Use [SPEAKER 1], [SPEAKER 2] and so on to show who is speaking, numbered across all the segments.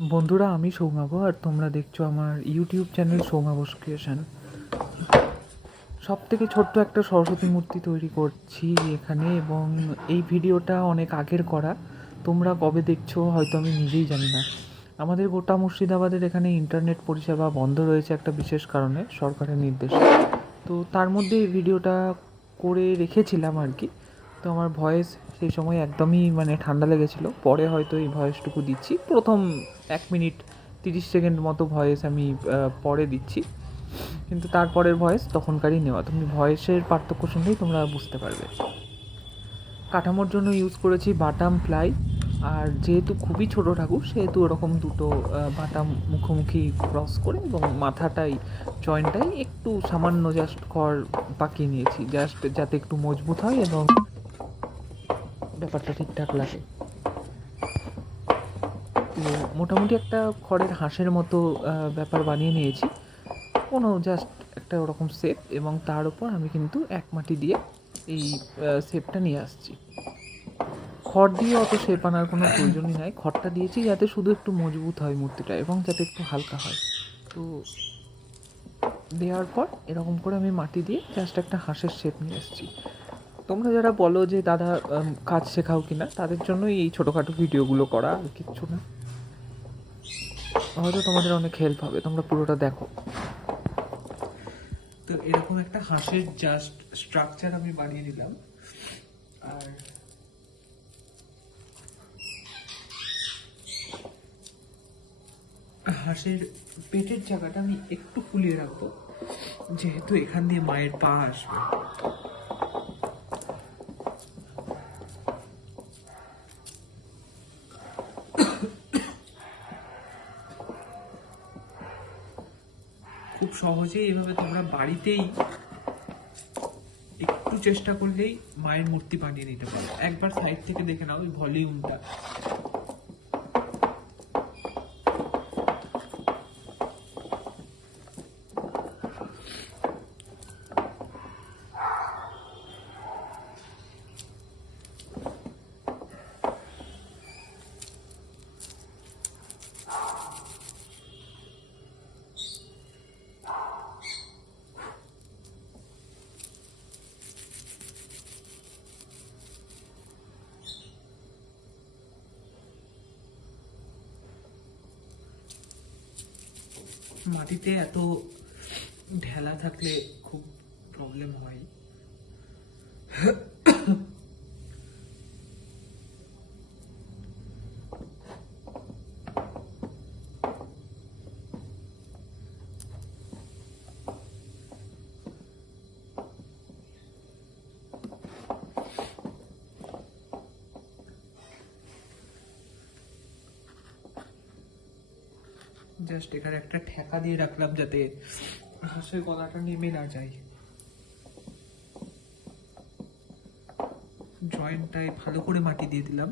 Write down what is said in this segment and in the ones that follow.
[SPEAKER 1] বন্ধুরা, আমি সৌমাভ আর তোমরা দেখছ আমার ইউটিউব চ্যানেল সৌমাবস ক্রিয়েশন সব থেকে ছোট্ট একটা সরস্বতী মূর্তি তৈরি করছি এখানে, এবং এই ভিডিওটা অনেক আগের করা। তোমরা কবে দেখছ হয়তো আমি নিজেই জানি না। আমাদের গোটা মুর্শিদাবাদের এখানে ইন্টারনেট পরিষেবা বন্ধ রয়েছে একটা বিশেষ কারণে, সরকারের নির্দেশে। তো তার মধ্যে এই ভিডিওটা করে রেখেছিলাম আর কি। তো আমার ভয়েস সেই সময় একদমই মানে ঠান্ডা লেগেছিলো। পরে হয়তো এই ভয়েসটুকু দিচ্ছি। প্রথম এক মিনিট তিরিশ সেকেন্ড মতো ভয়েস আমি পরে দিচ্ছি। কিন্তু তারপরের ভয়েস তখনকারই নেওয়া। তুমি ভয়েসের পার্থক্য শুনলেই তোমরা বুঝতে পারবে। কাঠামোর জন্য ইউজ করেছি বাটাম প্লাই আর যেহেতু খুবই ছোট ঠাকুর, সেহেতু ওরকম দুটো বাটাম মুখোমুখি ক্রস করে এবং মাথাটাই জয়েন্টটাই একটু সামান্য জাস্ট খড় পাকিয়ে নিয়েছি। জাস্ট যাতে একটু মজবুত হয় এবং ব্যাপারটা ঠিকঠাক লাগে। তো মোটামুটি একটা খড়ের হাঁসের মতো ব্যাপার বানিয়ে নিয়েছি। কোনো জাস্ট একটা ওরকম শেপ এবং তার উপর আমি কিন্তু এক মাটি দিয়ে এই শেপটা নিয়ে আসছি। খড় দিয়ে অত শেপ আনার কোনো প্রয়োজনই নাই। খড়টা দিয়েছি যাতে শুধু একটু মজবুত হয় মূর্তিটা এবং যাতে একটু হালকা হয়। তো দেওয়ার পর এরকম করে আমি মাটি দিয়ে জাস্ট একটা হাঁসের শেপ নিয়ে এসেছি তোমরা যারা বলো যে দাদা কাজ শেখাও কিনা, তাদের জন্যই এই ছোটোখাটো ভিডিওগুলো করা আর কিচ্ছু না। হয়তো তোমাদের অনেক হেল্প হবে, তোমরা পুরোটা দেখো। তো এরকম একটা হাঁসের জাস্ট স্ট্রাকচার আমি বানিয়ে নিলাম। আর হাঁসের পেটের জায়গাটা আমি একটু ফুলিয়ে রাখব, যেহেতু এখান দিয়ে মায়ের পা আসবে। খুব সহজেই এভাবে তোমরা বাড়িতেই একটু চেষ্টা করলেই মায়ের মূর্তি বানিয়ে নিতে পারো। একবার সাইড থেকে দেখে নাও ওই ভলিউমটা মাটিতে এত ঢেলা থাকলে খুব প্রবলেম হয়। জাস্ট এখানে একটা ঠেকা দিয়ে রাখলাম যাতে হাঁসের গলাটা নেমে না যায়। জয়েন্টটায় ভালো করে মাটি দিয়ে দিলাম।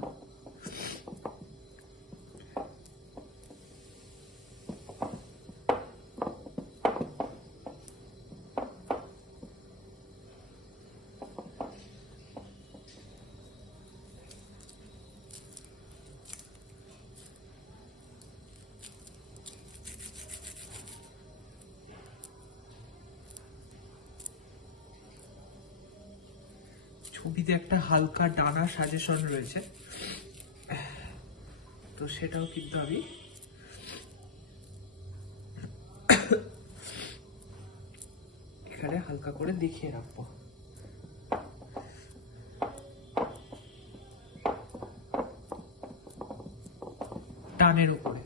[SPEAKER 1] ছবিতে একটা হালকা ডানা সাজেশন রয়েছে। তো সেটাও কিন্তু আমি এখানে হালকা করে দেখিয়ে রাখব। ডানের উপরে।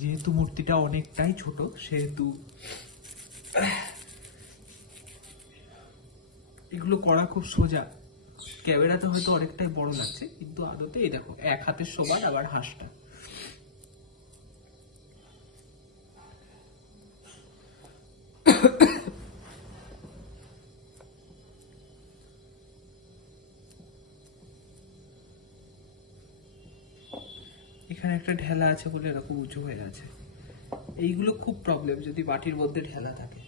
[SPEAKER 1] যেহেতু মূর্তিটা অনেকটাই ছোট, সেহেতু এগুলো করা খুব সোজা। ক্যামেরাতে হয়তো অনেকটাই বড় লাগছে, কিন্তু আদতে এই দেখো, এক হাতের সবার আবার হাঁসটা। এখানে একটা ঢেলা আছে বলে এরকম উঁচু হয়ে আছে। এইগুলো খুব প্রবলেম যদি মাটির মধ্যে ঢেলা থাকে।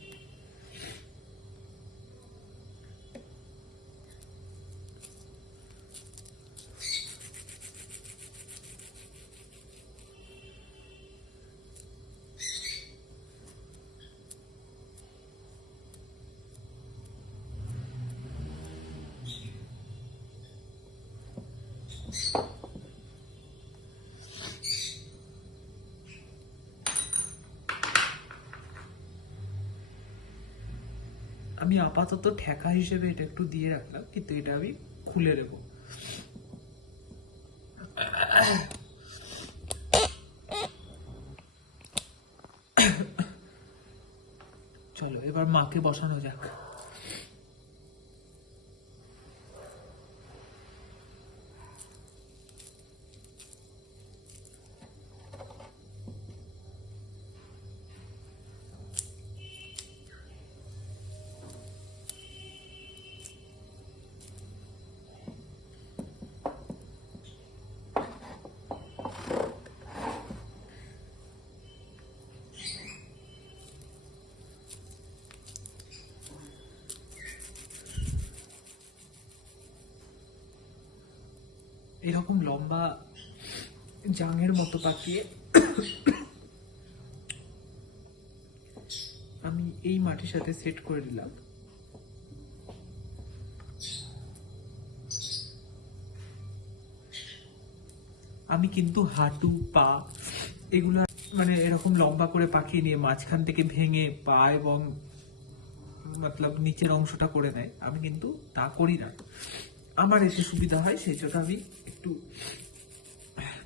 [SPEAKER 1] আমি আপাতত ঠেকা হিসেবে এটা একটু দিয়ে রাখলাম, কিন্তু এটা আমি খুলে দেবো চলো, এবার মাকে বসানো যাক। এরকম লম্বা জাঙের মতো পাকিয়ে আমি এই মাটির সাথে সেট করে দিলাম। আমি কিন্তু হাঁটু, পা এগুলা মানে এরকম লম্বা করে পাকিয়ে নিয়ে মাঝখান থেকে ভেঙে পা এবং মতলব নিচের অংশটা করে নেয়। আমি কিন্তু তা করি না। আমার এতে সুবিধা হয়, সেই জন্য আমি একটু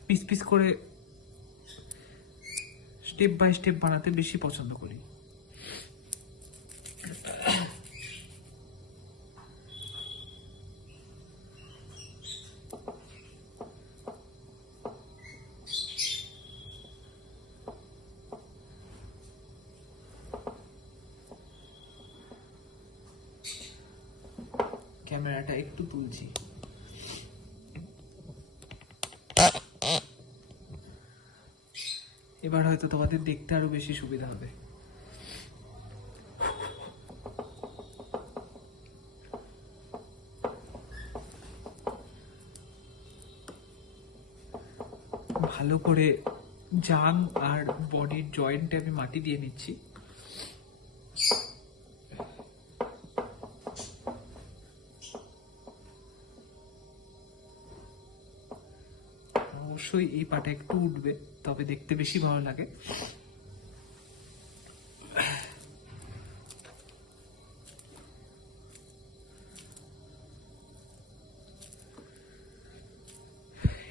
[SPEAKER 1] পিস পিস করে স্টেপ বাই স্টেপ বানাতে বেশি পছন্দ করি। ক্যামেরাটা একটু তুলছি। এবার হয়তো তোমাদের দেখতে আরও বেশি সুবিধা হবে। ভালো করে জাং আর বডির জয়েন্টে আমি মাটি দিয়ে নিচ্ছি। অবশ্যই এই পাটা একটু উঠবে তবে দেখতে বেশি ভালো লাগে।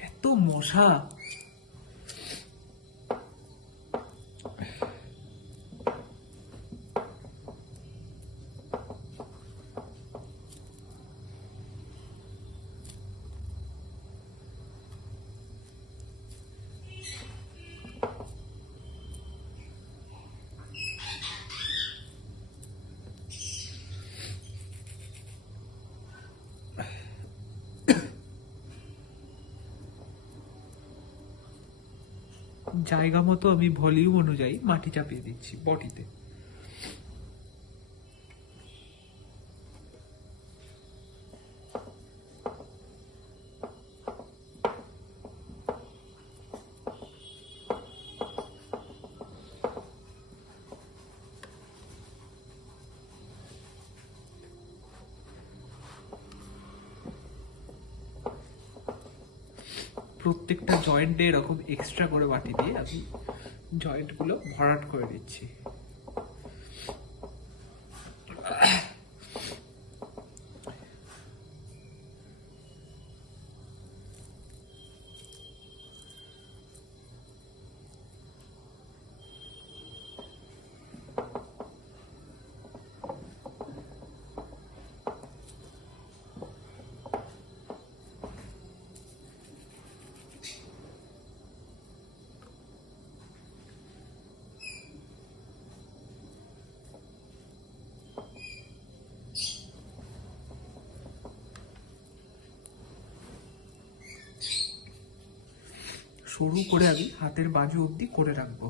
[SPEAKER 1] এত মশা! জায়গা মতো আমি ভলিউম অনুযায়ী মাটি চাপিয়ে দিচ্ছি বডিতে। প্রত্যেকটা জয়েন্টে এরকম এক্সট্রা করে বাটি দিয়ে আমি জয়েন্টগুলো ভরাট করে দিচ্ছি। সরু করে আমি হাতের বাজু অবধি করে রাখব।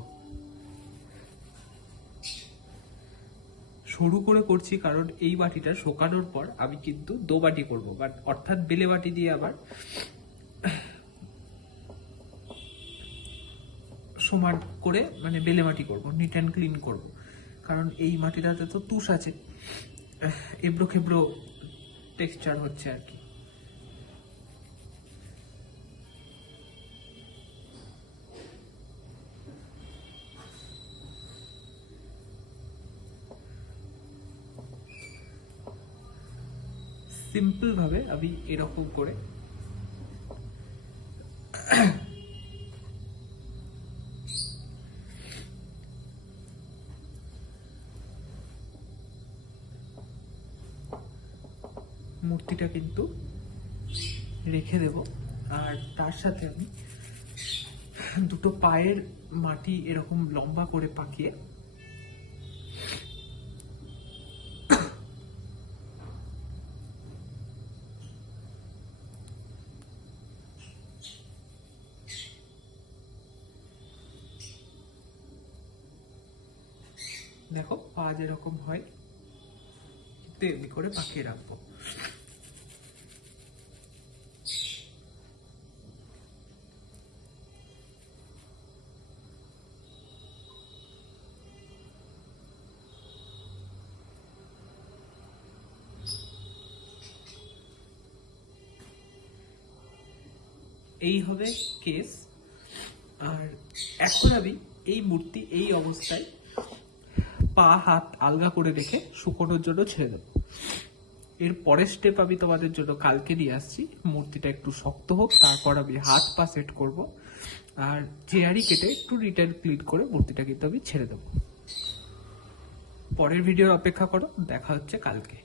[SPEAKER 1] সরু করে করছি কারণ এই বাটিটা শোকানোর পর আমি কিন্তু দো বাটি করব বাট অর্থাৎ বেলে বাটি দিয়ে আবার সমান করে মানে বেলে বাটি করব নিট অ্যান্ড ক্লিন করব। কারণ এই মাটিটাতে তো তুষ আছে। এবড়ো খেবড়ো টেক্সচার হচ্ছে আর কি। সিম্পল ভাবে আমি এরকম করে মূর্তিটা কিন্তু রেখে দেব। আর তার সাথে আমি দুটো পায়ের মাটি এরকম লম্বা করে পাকিয়ে দেখো পা যেরকম হয়। তেমনি করে পাকিয়ে রাখব। এই হবে কেস। আর এখন আমি এই মূর্তি, এই অবস্থায় পা, হাত আলগা করে রেখে শুকোনোর জন্য ছেড়ে দেবো। এর পরের স্টেপ আমি তোমাদের জন্য কালকে নিয়ে আসছি। মূর্তিটা একটু শক্ত হোক, তারপর আমি হাত পা সেট করব। আর চেয়ারই কেটে একটু রিটার্ন ক্লিন করে মূর্তিটা কিন্তু আমি ছেড়ে দেবো। পরের ভিডিওর অপেক্ষা করো, দেখা হচ্ছে কালকে।